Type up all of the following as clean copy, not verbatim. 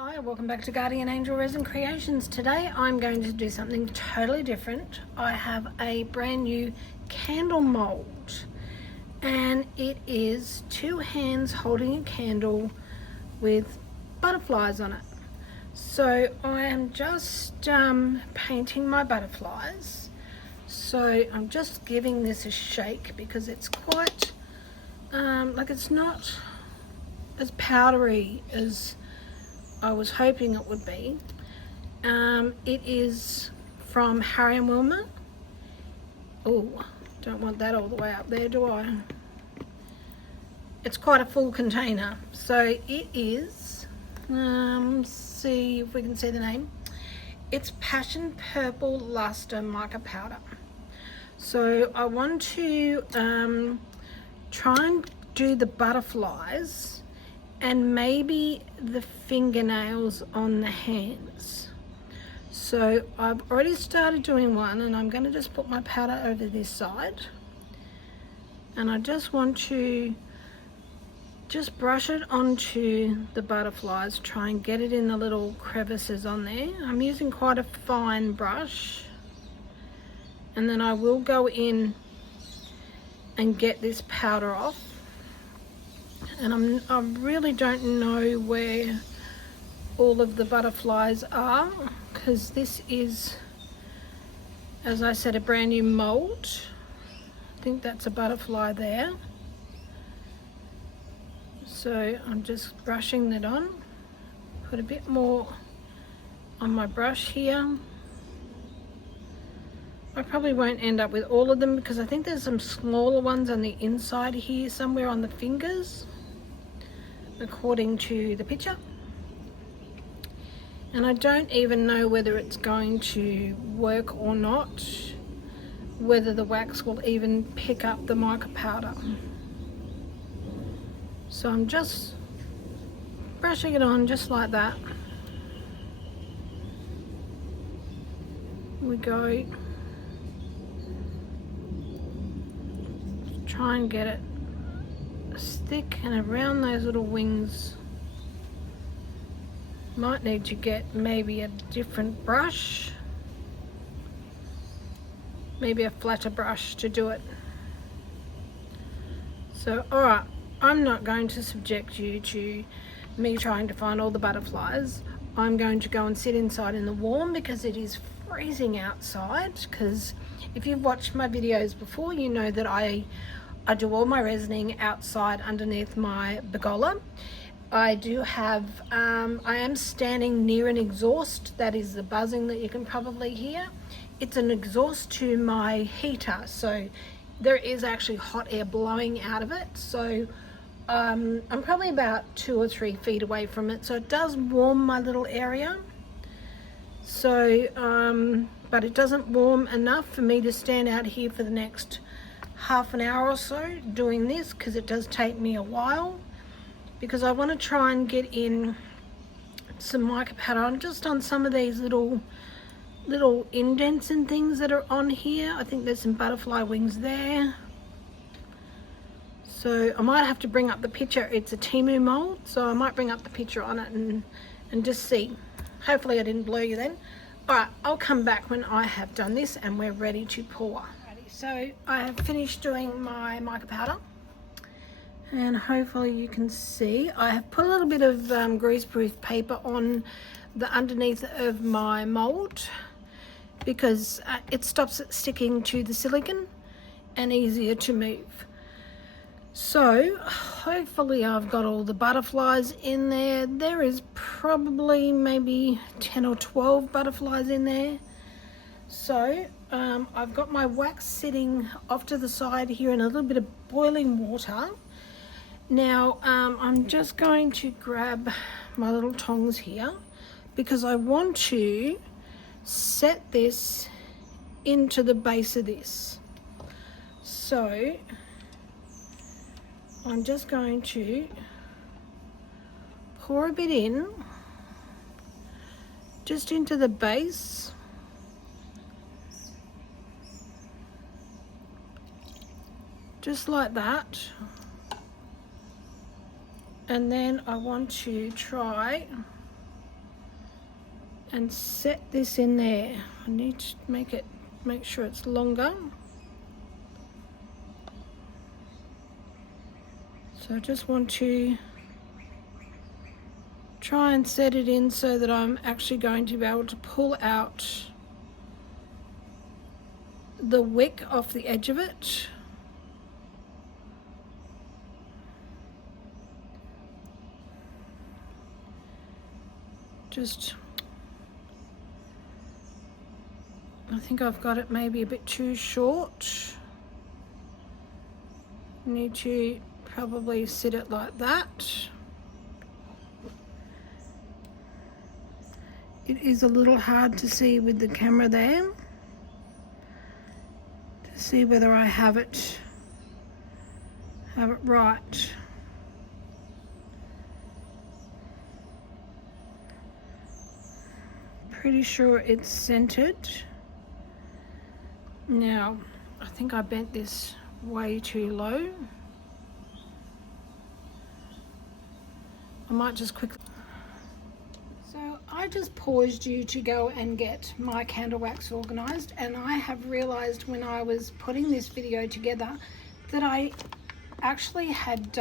Hi, welcome back to Guardian Angel Resin Creations. Today I'm going to do something totally different. I have a brand new candle mold and it is two hands holding a candle with butterflies on it. So I am just painting my butterflies. So I'm just giving this a shake because it's quite it's not as powdery as I was hoping it would be. It is from Harry & Wilmer. Oh, don't want that all the way up there, do I? It's quite a full container. So it is, see if we can see the name. It's Passion Purple Luster Mica Powder. So I want to try and do the butterflies and maybe the fingernails on the hands. So I've already started doing one and I'm going to just put my powder over this side, and I just want to just brush it onto the butterflies, try and get it in the little crevices on there. I'm using quite a fine brush, and then I will go in and get this powder off. And I really don't know where all of the butterflies are, because this is, as I said, a brand new mold. I think that's a butterfly there. So I'm just brushing that on. Put a bit more on my brush here. I probably won't end up with all of them because I think there's some smaller ones on the inside here, somewhere on the fingers, according to the picture. And I don't even know whether it's going to work or not, whether the wax will even pick up the mica powder. So I'm just brushing it on just like that. Here we go. Try and get it thick and around those little wings. Might need to get maybe a different brush, maybe a flatter brush to do it. So alright, I'm not going to subject you to me trying to find all the butterflies. I'm going to go and sit inside in the warm because it is freezing outside. Because if you've watched my videos before, you know that I do all my resining outside underneath my pergola. I do have, I am standing near an exhaust. That is the buzzing that you can probably hear. It's an exhaust to my heater, so there is actually hot air blowing out of it. So I'm probably about 2 or 3 feet away from it, so it does warm my little area. So, but it doesn't warm enough for me to stand out here for the next half an hour or so doing this, because it does take me a while, because I want to try and get in some mica powder just on some of these little indents and things that are on here. I think there's some butterfly wings there. So I might have to bring up the picture. It's a Temu mold, so I might bring up the picture on it and just see. Hopefully I didn't blur you then. Alright, I'll come back when I have done this and we're ready to pour. So I have finished doing my mica powder, and hopefully you can see I have put a little bit of greaseproof paper on the underneath of my mold because it stops it sticking to the silicone and easier to move. So hopefully I've got all the butterflies in there. There is probably maybe 10 or 12 butterflies in there. So I've got my wax sitting off to the side here in a little bit of boiling water. Now I'm just going to grab my little tongs here because I want to set this into the base of this. So I'm just going to pour a bit in, just into the base. Just like that. And then I want to try and set this in there. I need to make sure it's longer. So I just want to try and set it in so that I'm actually going to be able to pull out the wick off the edge of it. I think I've got it maybe a bit too short. Need to probably sit it like that. It is a little hard to see with the camera there, to see whether I have it right. Pretty sure it's centered. Now, I think I bent this way too low. I might just quickly... So I just paused you to go and get my candle wax organized, and I have realized when I was putting this video together that I actually had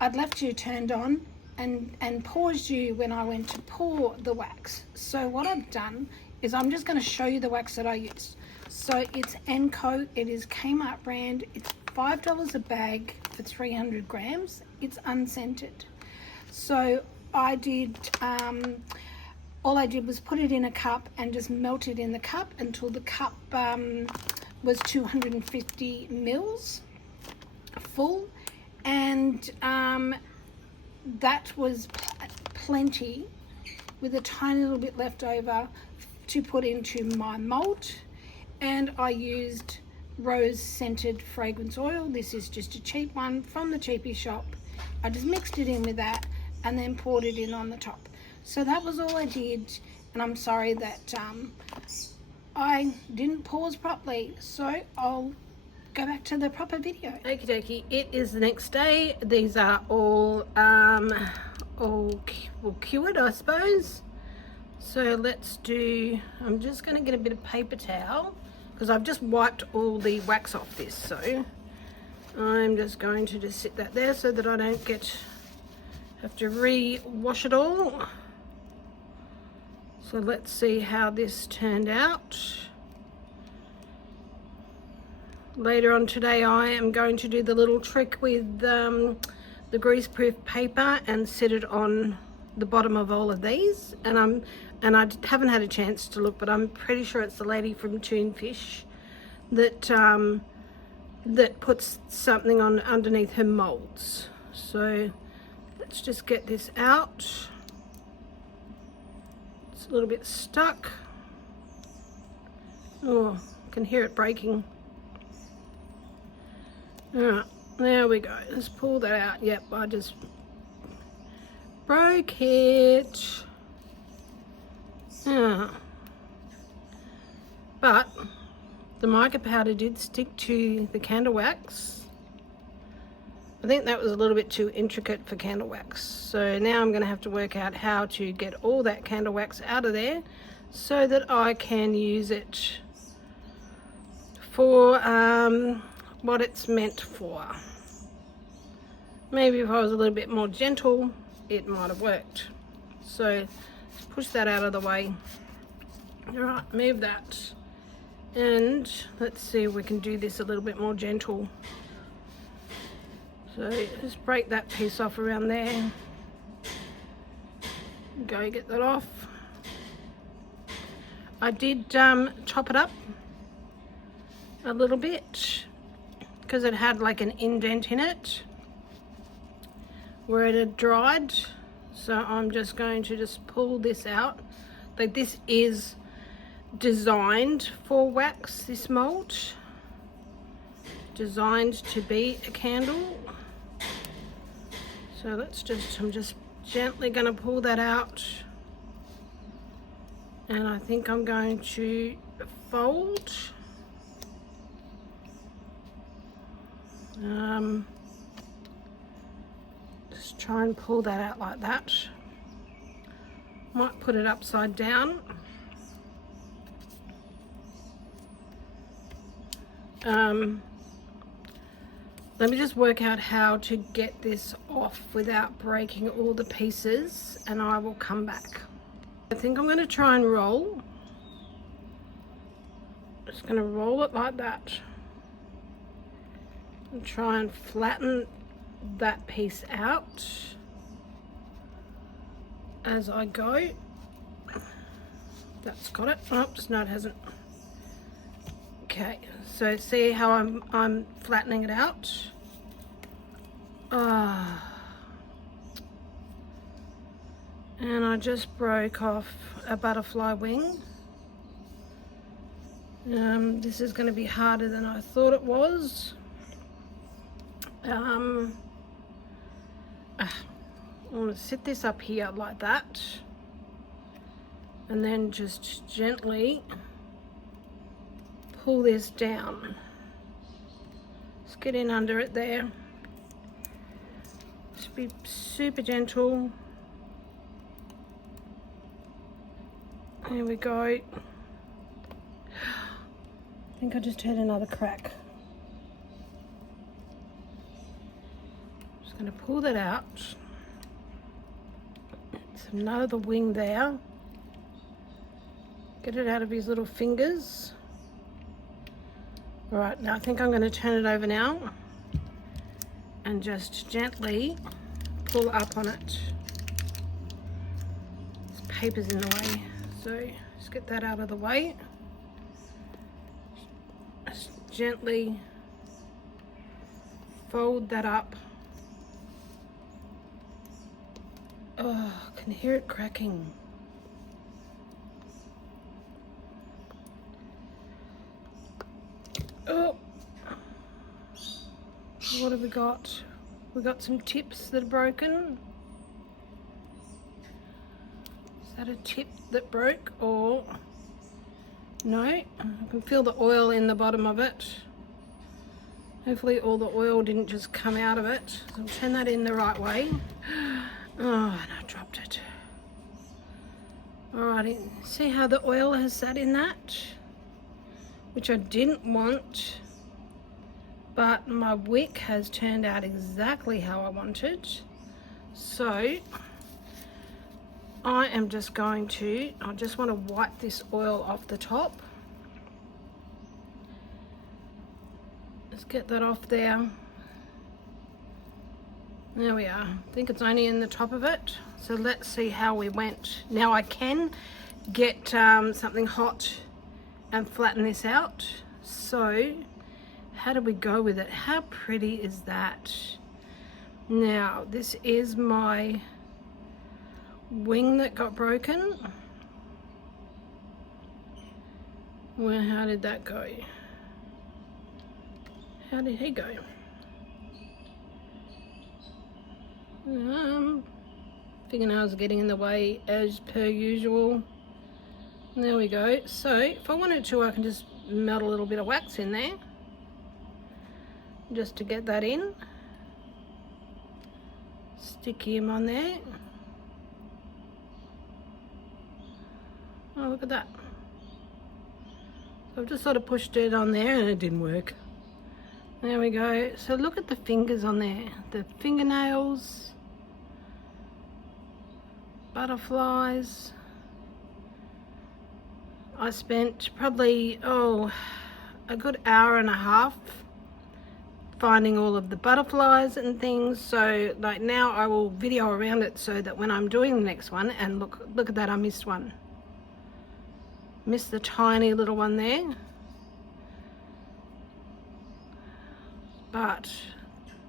I'd left you turned on and paused you when I went to pour the wax. So what I've done is I'm just going to show you the wax that I used. So it's Enco, it is Kmart brand, it's $5 a bag for 300 grams, it's unscented. So I did, all I did was put it in a cup and just melt it in the cup until the cup was 250 mils full, and that was plenty, with a tiny little bit left over to put into my mold. And I used rose scented fragrance oil. This is just a cheap one from the cheapie shop. I just mixed it in with that and then poured it in on the top. So that was all I did, and I'm sorry that I didn't pause properly, so I'll go back to the proper video. Okie dokie, it is the next day. These are all cured, I suppose. So let's do, I'm just going to get a bit of paper towel because I've just wiped all the wax off this, so I'm just going to just sit that there so that I don't have to re-wash it all. So let's see how this turned out. Later on today I am going to do the little trick with the greaseproof paper and sit it on the bottom of all of these, and I haven't had a chance to look, but I'm pretty sure it's the lady from Toonfish that that puts something on underneath her molds. So let's just get this out. It's a little bit stuck. Oh, I can hear it breaking. All right, there we go. Let's pull that out. Yep, I just broke it. But the mica powder did stick to the candle wax. I think that was a little bit too intricate for candle wax. So now I'm going to have to work out how to get all that candle wax out of there so that I can use it for what it's meant for. Maybe if I was a little bit more gentle, it might have worked. So push that out of the way. All right, move that. And let's see if we can do this a little bit more gentle. So just break that piece off around there. Go get that off. I did chop it up a little bit because it had like an indent in it where it had dried. So I'm just going to just pull this out. Like, this is designed for wax, this mold. Designed to be a candle. So I'm just gently going to pull that out. And I think I'm going to fold. Just try and pull that out like that. Might put it upside down. Let me just work out how to get this off without breaking all the pieces, and I will come back. I think I'm going to try and roll. Just going to roll it like that and try and flatten that piece out as I go. That's got it. Oops, no, it hasn't. Okay, so see how I'm flattening it out. And I just broke off a butterfly wing. This is going to be harder than I thought it was. I'm going to sit this up here like that, and then just gently pull this down. Just get in under it there. Just be super gentle. There we go. I think I just heard another crack. Just going to pull that out. It's another wing there. Get it out of his little fingers. All right, now I think I'm going to turn it over now and just gently pull up on it. This paper's in the way, so just get that out of the way. Just gently fold that up. Oh, I can hear it cracking. Oh, what have we got? We got some tips that are broken. Is that a tip that broke, or no? I can feel the oil in the bottom of it. Hopefully all the oil didn't just come out of it. So I'll turn that in the right way. Oh, and I dropped it. Alrighty, see how the oil has sat in that? Which I didn't want, but my wick has turned out exactly how I wanted. So I am just going to, I just want to wipe this oil off the top. Let's get that off there. There we are. I think it's only in the top of it. So let's see how we went. Now I can get something hot and flatten this out. So how do we go with it? How pretty is that? Now this is my wing that got broken. Well, how did that go? How did he go? Fingernails are getting in the way as per usual. There we go. So if I wanted to, I can just melt a little bit of wax in there just to get that in. Stick him on there. Oh, look at that. So I've just sort of pushed it on there and it didn't work. There we go. So look at the fingers on there. The fingernails, butterflies. I spent probably, a good hour and a half finding all of the butterflies and things. So like now I will video around it so that when I'm doing the next one, and look at that, I missed one. Missed the tiny little one there. But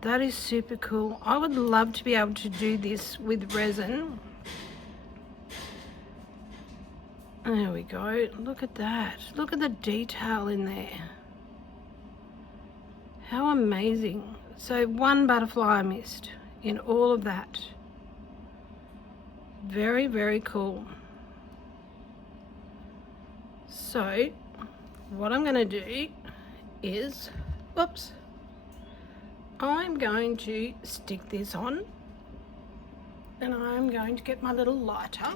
that is super cool. I would love to be able to do this with resin. There we go. Look at that. Look at the detail in there. How amazing. So one butterfly I missed in all of that. Very, very cool. So what I'm going to do is, whoops, I'm going to stick this on, and I'm going to get my little lighter.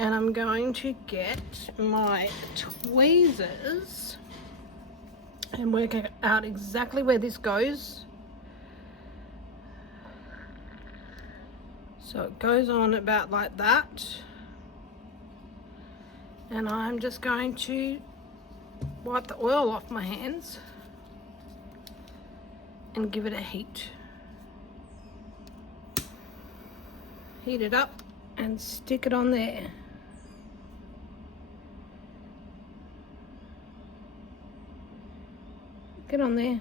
And I'm going to get my tweezers and work out exactly where this goes. So it goes on about like that. And I'm just going to wipe the oil off my hands and give it a heat. Heat it up and stick it on there. Get on there.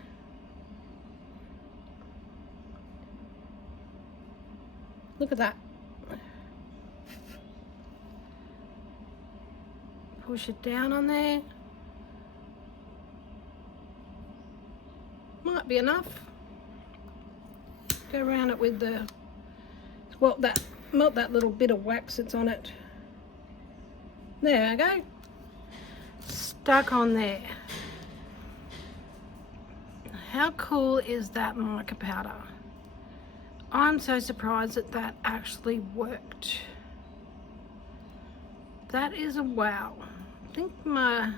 Look at that. Push it down on there. Might be enough. Go around it with the, melt that little bit of wax that's on it. There I go. Stuck on there. How cool is that mica powder? I'm so surprised that that actually worked. That is a wow. I think my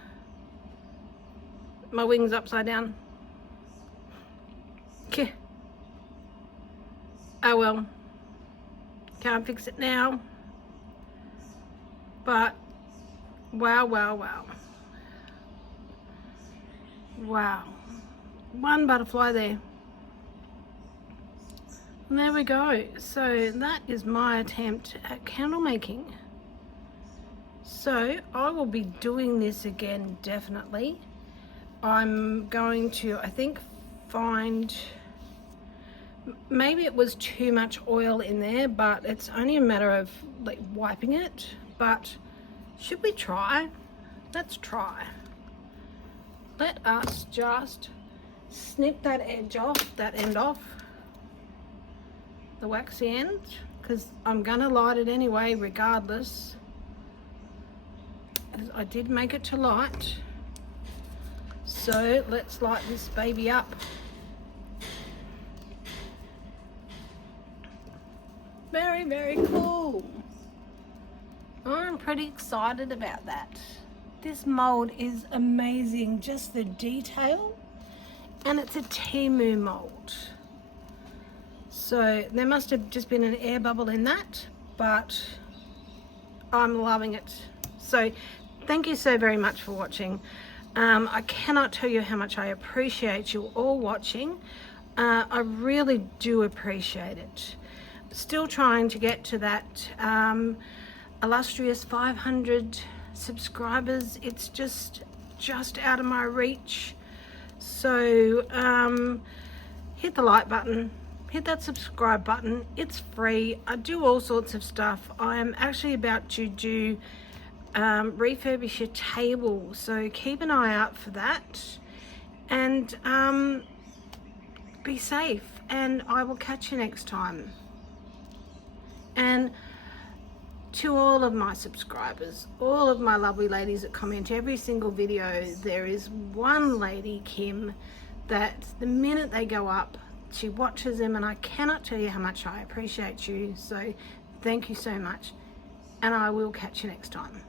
wing's upside down. Okay. Oh well. Can't fix it now. But wow, wow, wow. Wow. One butterfly there. And there we go. So that is my attempt at candle making. So I will be doing this again, definitely. I'm going to, I think, find, maybe it was too much oil in there, but it's only a matter of like wiping it. But should we try? Let's try. Let us just snip that edge off, that end off, the waxy end, because I'm gonna light it anyway regardless. I did make it to light, so let's light this baby up. Very, very cool. I'm pretty excited about that. This mold is amazing, just the detail. And it's a Temu mold. So there must have just been an air bubble in that, but I'm loving it. So thank you so very much for watching. I cannot tell you how much I appreciate you all watching. I really do appreciate it. Still trying to get to that illustrious 500 subscribers. It's just out of my reach. So hit the like button, hit that subscribe button. It's free. I do all sorts of stuff. I am actually about to do refurbish your table, so keep an eye out for that. And be safe, and I will catch you next time. And to all of my subscribers, all of my lovely ladies that comment every single video, there is one lady, Kim, that the minute they go up, she watches them, and I cannot tell you how much I appreciate you. So thank you so much, and I will catch you next time.